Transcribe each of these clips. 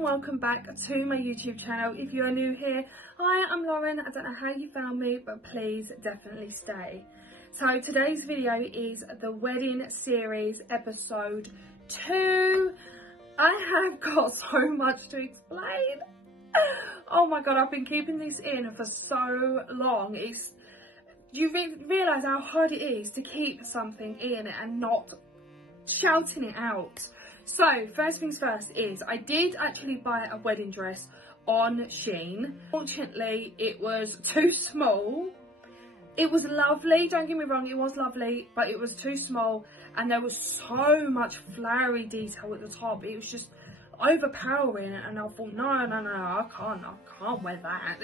Welcome back to my YouTube channel. If you are new here, hi, I'm Lauren. I don't know how you found me, but please definitely stay. So today's video is the wedding series episode 2. I have got so much to explain. Oh my god, I've been keeping this in for so long. You realise how hard it is to keep something in and not shouting it out. So first things first is I did actually buy a wedding dress on Shein. Fortunately, it was too small. It was lovely, don't get me wrong, it was lovely, but it was too small and there was so much flowery detail at the top. It was just overpowering and I thought, no, I can't wear that.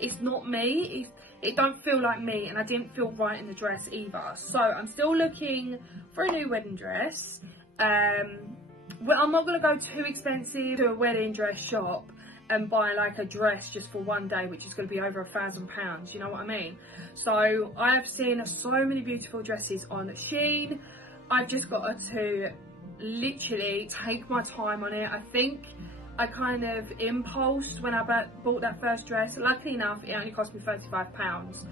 It's not me. It don't feel like me and I didn't feel right in the dress either. So I'm still looking for a new wedding dress. Well, I'm not going to go too expensive to a wedding dress shop and buy like a dress just for one day, which is going to be over £1,000, you know what I mean? So I have seen so many beautiful dresses on Shein. I've just got to literally take my time on it. I think I kind of impulsed when I bought that first dress. Luckily enough, it only cost me £35.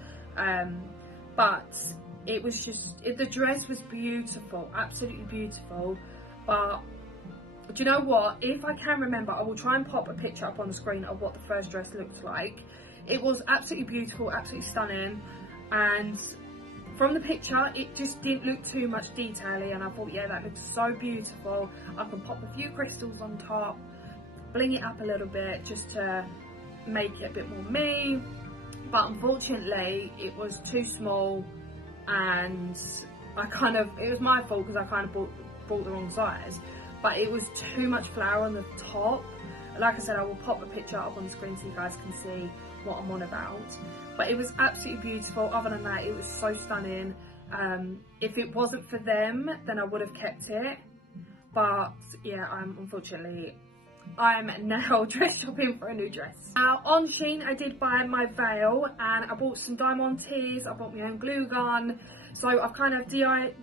But it was just, the dress was beautiful, absolutely beautiful. But do you know what? If I can remember, I will try and pop a picture up on the screen of what the first dress looked like. It was absolutely beautiful, absolutely stunning. And from the picture, it just didn't look too much detail-y. And I thought, yeah, that looks so beautiful. I can pop a few crystals on top, bling it up a little bit just to make it a bit more me. But unfortunately, it was too small. And it was my fault because I kind of bought the wrong size. But it was too much flower on the top. Like I said, I will pop a picture up on the screen so you guys can see what I'm on about. But it was absolutely beautiful. Other than that, it was so stunning. If it wasn't for them, then I would have kept it. But yeah, unfortunately, I'm now dress shopping for a new dress. Now on Shein, I did buy my veil and I bought some diamond teas. I bought my own glue gun. So I've kind of DIY.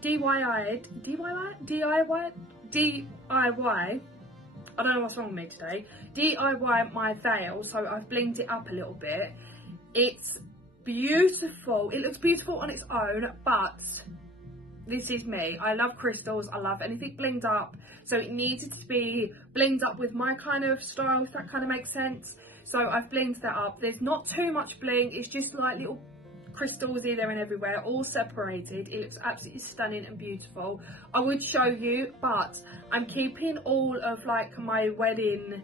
I don't know what's wrong with me today. DIY my veil, so I've blinged it up a little bit. It's beautiful. It looks beautiful on its own, but this is me. I love crystals. I love anything blinged up. So it needed to be blinged up with my kind of style, if that kind of makes sense. So I've blinged that up. There's not too much bling. It's just like little crystals here, there and everywhere, all separated. It looks absolutely stunning and beautiful. I would show you, but I'm keeping all of like my wedding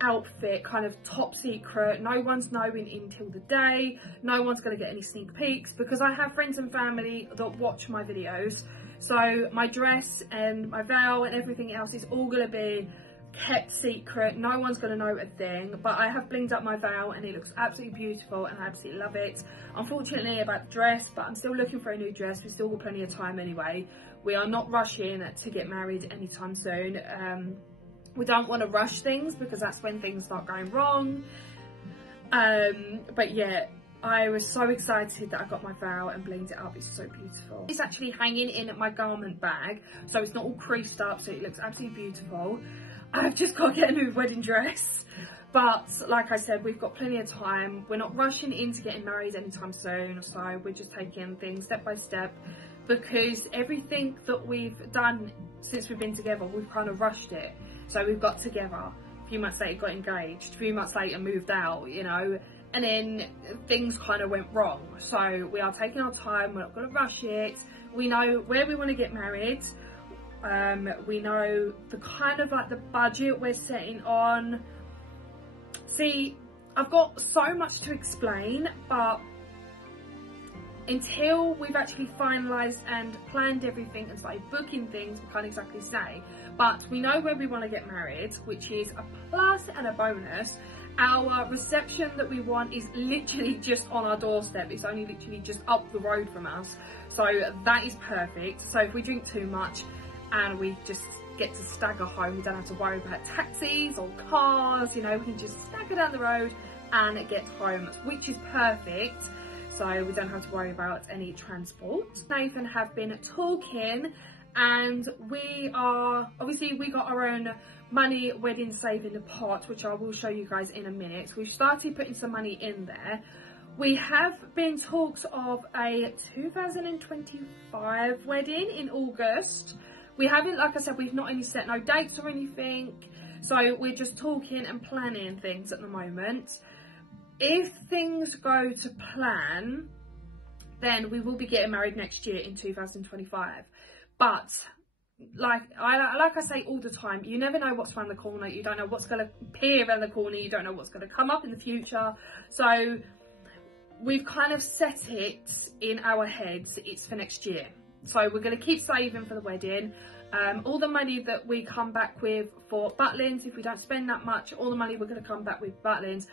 outfit kind of top secret. No one's knowing until the day. No one's going to get any sneak peeks because I have friends and family that watch my videos. So my dress and my veil and everything else is all going to be kept secret. No one's going to know a thing, but I have blinged up my veil and it looks absolutely beautiful and I absolutely love it. Unfortunately about the dress, but I'm still looking for a new dress. We've still got plenty of time anyway. We are not rushing to get married anytime soon. We don't want to rush things because that's when things start going wrong. But yeah, I was so excited that I got my veil and blinged it up. It's so beautiful. It's actually hanging in my garment bag, so it's not all creased up, so it looks absolutely beautiful. I've just got to get a new wedding dress. But like I said, we've got plenty of time. We're not rushing into getting married anytime soon, so we're just taking things step by step because everything that we've done since we've been together, we've kind of rushed it. So we've got together, a few months later got engaged, a few months later moved out, you know, and then things kind of went wrong. So we are taking our time, we're not going to rush it. We know where we want to get married. We know the kind of like the budget we're setting on. See, I've got so much to explain, but until we've actually finalised and planned everything and started booking things, we can't exactly say. But we know where we want to get married, which is a plus and a bonus. Our reception that we want is literally just on our doorstep. It's only literally just up the road from us. So that is perfect. So if we drink too much and we just get to stagger home, we don't have to worry about taxis or cars, you know, we can just stagger down the road and get home, which is perfect. So we don't have to worry about any transport. Nathan have been talking and we got our own money wedding saving pot, which I will show you guys in a minute. So we've started putting some money in there. We have been talks of a 2025 wedding in August. We haven't, like I said, we've not any set no dates or anything. So we're just talking and planning things at the moment. If things go to plan, then we will be getting married next year in 2025. But like I say all the time, you never know what's around the corner. You don't know what's going to appear around the corner. You don't know what's going to come up in the future. So we've kind of set it in our heads, it's for next year. So we're going to keep saving for the wedding. All the money that we come back with for butlins, if we don't spend that much, all the money we're going to come back with butlins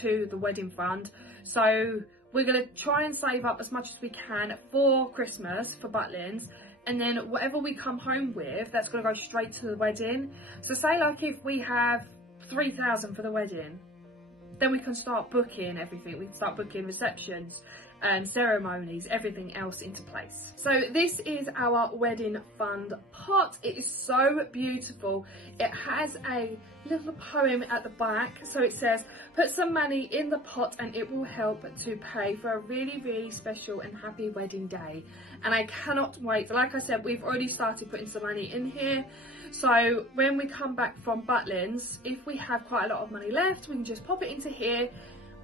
to the wedding fund. So we're going to try and save up as much as we can for Christmas for butlins, and then whatever we come home with, that's going to go straight to the wedding. So say like if we have 3,000 for the wedding, then we can start booking everything. We can start booking receptions and ceremonies, everything else into place. So this is our wedding fund pot. It is so beautiful. It has a little poem at the back. So it says, put some money in the pot and it will help to pay for a really, really special and happy wedding day. And I cannot wait. Like I said, we've already started putting some money in here. So when we come back from butlins, if we have quite a lot of money left, we can just pop it into here.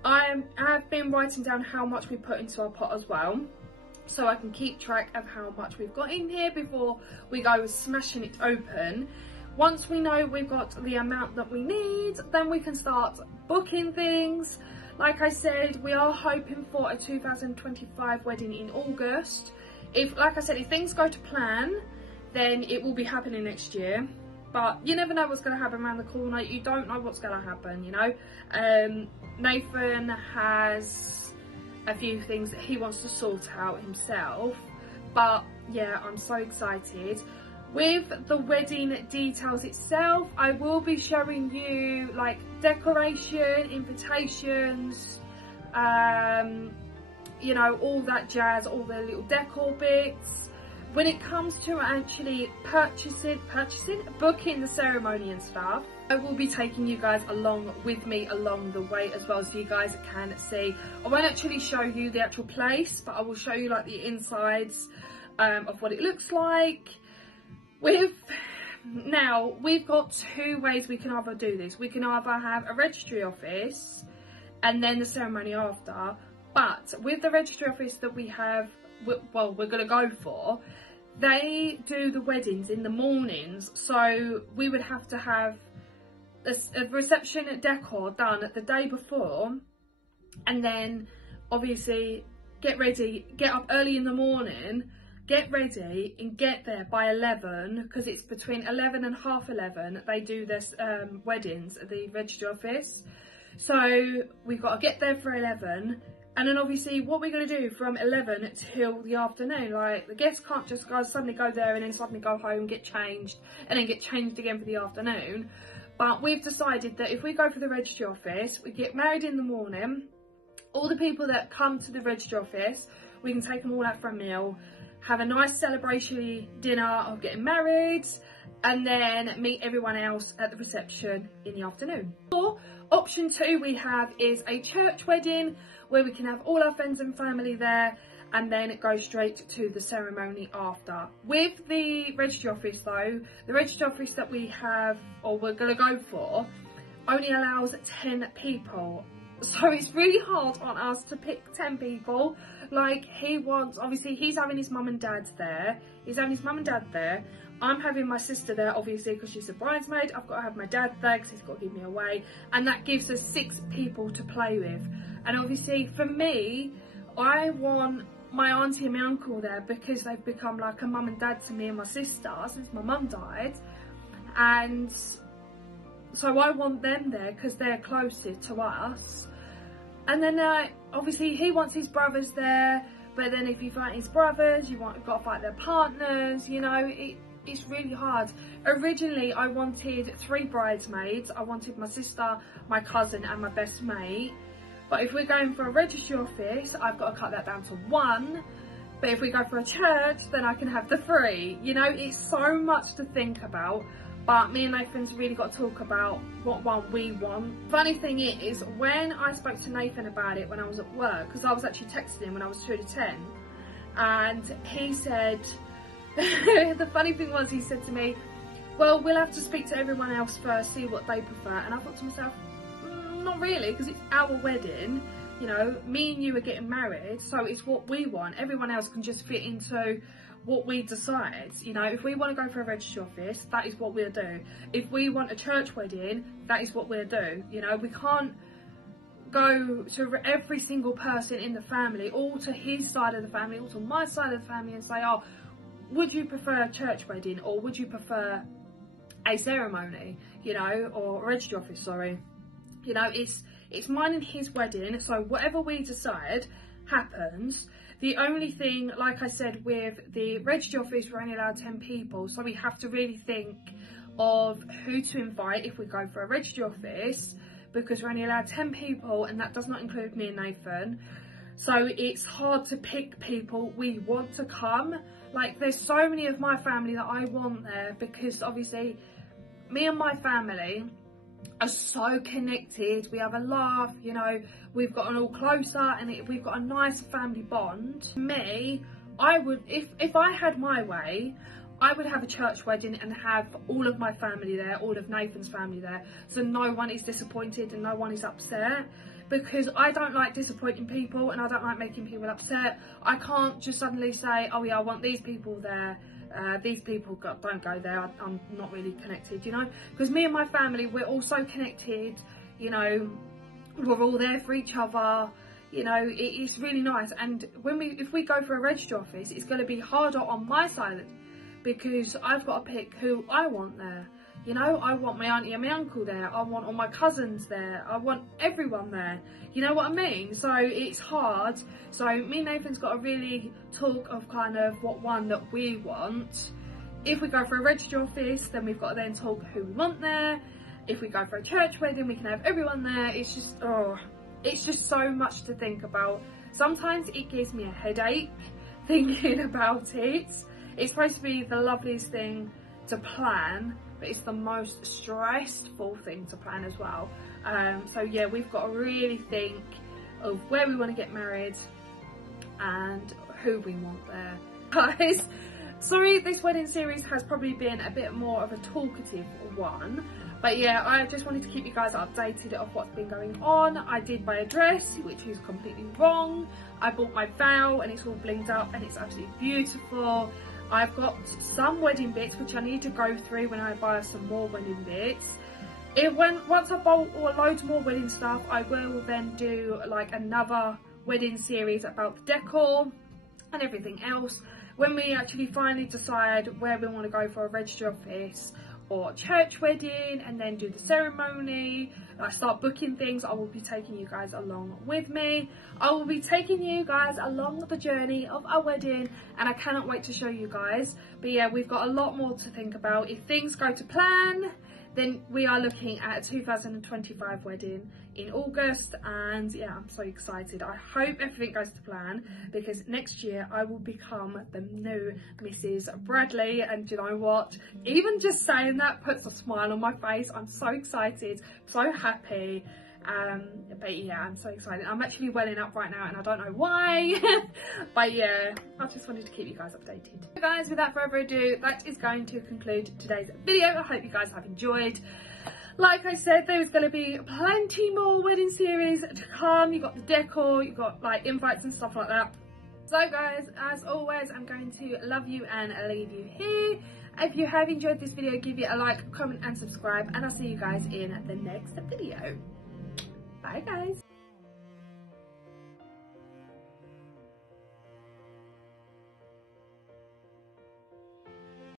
I have been writing down how much we put into our pot as well, so I can keep track of how much we've got in here before we go smashing it open. Once we know we've got the amount that we need, then we can start booking things. Like I said, we are hoping for a 2025 wedding in August. Like I said, if things go to plan, then it will be happening next year. But you never know what's going to happen around the corner. You don't know what's going to happen, you know. Nathan has a few things that he wants to sort out himself. But yeah, I'm so excited. With the wedding details itself, I will be showing you like decoration, invitations, you know, all that jazz, all the little decor bits. When it comes to actually booking the ceremony and stuff, I will be taking you guys along with me along the way as well, so you guys can see. I won't actually show you the actual place, but I will show you like the insides of what it looks like. Now, we've got two ways we can either do this. We can either have a registry office and then the ceremony after, but with the registry office that we have, well, we're going to go for, they do the weddings in the mornings, so we would have to have a reception decor done the day before, and then obviously get ready, get up early in the morning, get ready and get there by 11, because it's between 11 and half 11 they do this weddings at the registry office. So we've got to get there for 11. And then obviously what we're going to do from 11 till the afternoon, like the guests can't just suddenly go there and then suddenly go home, get changed, and then get changed again for the afternoon. But we've decided that if we go for the registry office, we get married in the morning, all the people that come to the registry office, we can take them all out for a meal, have a nice celebratory dinner of getting married, and then meet everyone else at the reception in the afternoon. Or option 2 we have is a church wedding, where we can have all our friends and family there and then go straight to the ceremony after. With the registry office though, the registry office that we have, or we're going to go for, only allows 10 people. So it's really hard on us to pick 10 people. Like, he wants, obviously he's having his mum and dad there. I'm having my sister there, obviously, because she's a bridesmaid. I've got to have my dad there because he's got to give me away. And that gives us 6 people to play with. And obviously, for me, I want my auntie and my uncle there because they've become like a mum and dad to me and my sister since my mum died. And so I want them there because they're closer to us. And then obviously he wants his brothers there. But then if you fight his brothers, you've got to fight their partners, you know. It's really hard. Originally, I wanted 3 bridesmaids. I wanted my sister, my cousin and my best mate. But if we're going for a registry office, I've got to cut that down to 1. But if we go for a church, then I can have the 3. You know, it's so much to think about. but me and Nathan's really got to talk about what one we want. Funny thing is, when I spoke to Nathan about it when I was at work, because I was actually texting him when I was 2 to 10, and he said, the funny thing was, he said to me, well, we'll have to speak to everyone else first, see what they prefer. And I thought to myself, not really, because it's our wedding. You know, me and you are getting married, so it's what we want. Everyone else can just fit into what we decide. You know, if we want to go for a registry office, that is what we'll do. If we want a church wedding, that is what we'll do. You know, we can't go to every single person in the family, all to his side of the family, all to my side of the family, and say, oh, would you prefer a church wedding, or would you prefer a ceremony, you know, or a registry office, sorry. You know, it's mine and his wedding, so whatever we decide happens. The only thing, like I said, with the registry office, we're only allowed 10 people, so we have to really think of who to invite if we go for a registry office, because we're only allowed 10 people, and that does not include me and Nathan. So it's hard to pick people we want to come. Like, there's so many of my family that I want there, because obviously me and my family are so connected. We have a laugh, you know, we've gotten all closer, and we've got a nice family bond. Me, I would, if I had my way, I would have a church wedding and have all of my family there, all of Nathan's family there, so no one is disappointed and no one is upset, because I don't like disappointing people and I don't like making people upset. I can't just suddenly say, oh yeah, I want these people there, these people don't go there, I'm not really connected, you know, because me and my family, we're all so connected, you know, we're all there for each other, you know, it's really nice. And if we go for a registry office, it's going to be harder on my side, because I've got to pick who I want there. You know, I want my auntie and my uncle there, I want all my cousins there, I want everyone there, you know what I mean? So it's hard. So me and Nathan's got to really talk of kind of what one that we want. If we go for a registry office, then we've got to then talk who we want there. If we go for a church wedding, we can have everyone there. It's just, oh, it's just so much to think about. Sometimes it gives me a headache thinking about it. It's supposed to be the loveliest thing to plan, but it's the most stressful thing to plan as well. So yeah, we've got to really think of where we want to get married and who we want there. Guys, sorry this wedding series has probably been a bit more of a talkative one, but yeah, I just wanted to keep you guys updated of what's been going on. I did buy a dress, which is completely wrong. I bought my veil and it's all blinged up and it's absolutely beautiful. I've got some wedding bits which I need to go through when I buy some more wedding bits. Once I bought loads more wedding stuff, I will then do like another wedding series about the decor and everything else. When we actually finally decide where we want to go for a registry office or church wedding, and then do the ceremony, I start booking things, I will be taking you guys along with me. I will be taking you guys along the journey of our wedding, and I cannot wait to show you guys. But yeah, we've got a lot more to think about. If things go to plan, then we are looking at a 2025 wedding in August, and yeah, I'm so excited. I hope everything goes to plan, because next year I will become the new Mrs. Bradley, and you know what, even just saying that puts a smile on my face. I'm so excited, so happy. But yeah, I'm so excited. I'm actually welling up right now and I don't know why. But yeah, I just wanted to keep you guys updated. So guys, without further ado, that is going to conclude today's video. I hope you guys have enjoyed. Like I said, there's going to be plenty more wedding series to come. You've got the decor, you've got like invites and stuff like that. So guys, as always, I'm going to love you and leave you here. If you have enjoyed this video, give it a like, comment and subscribe, and I'll see you guys in the next video. Bye guys.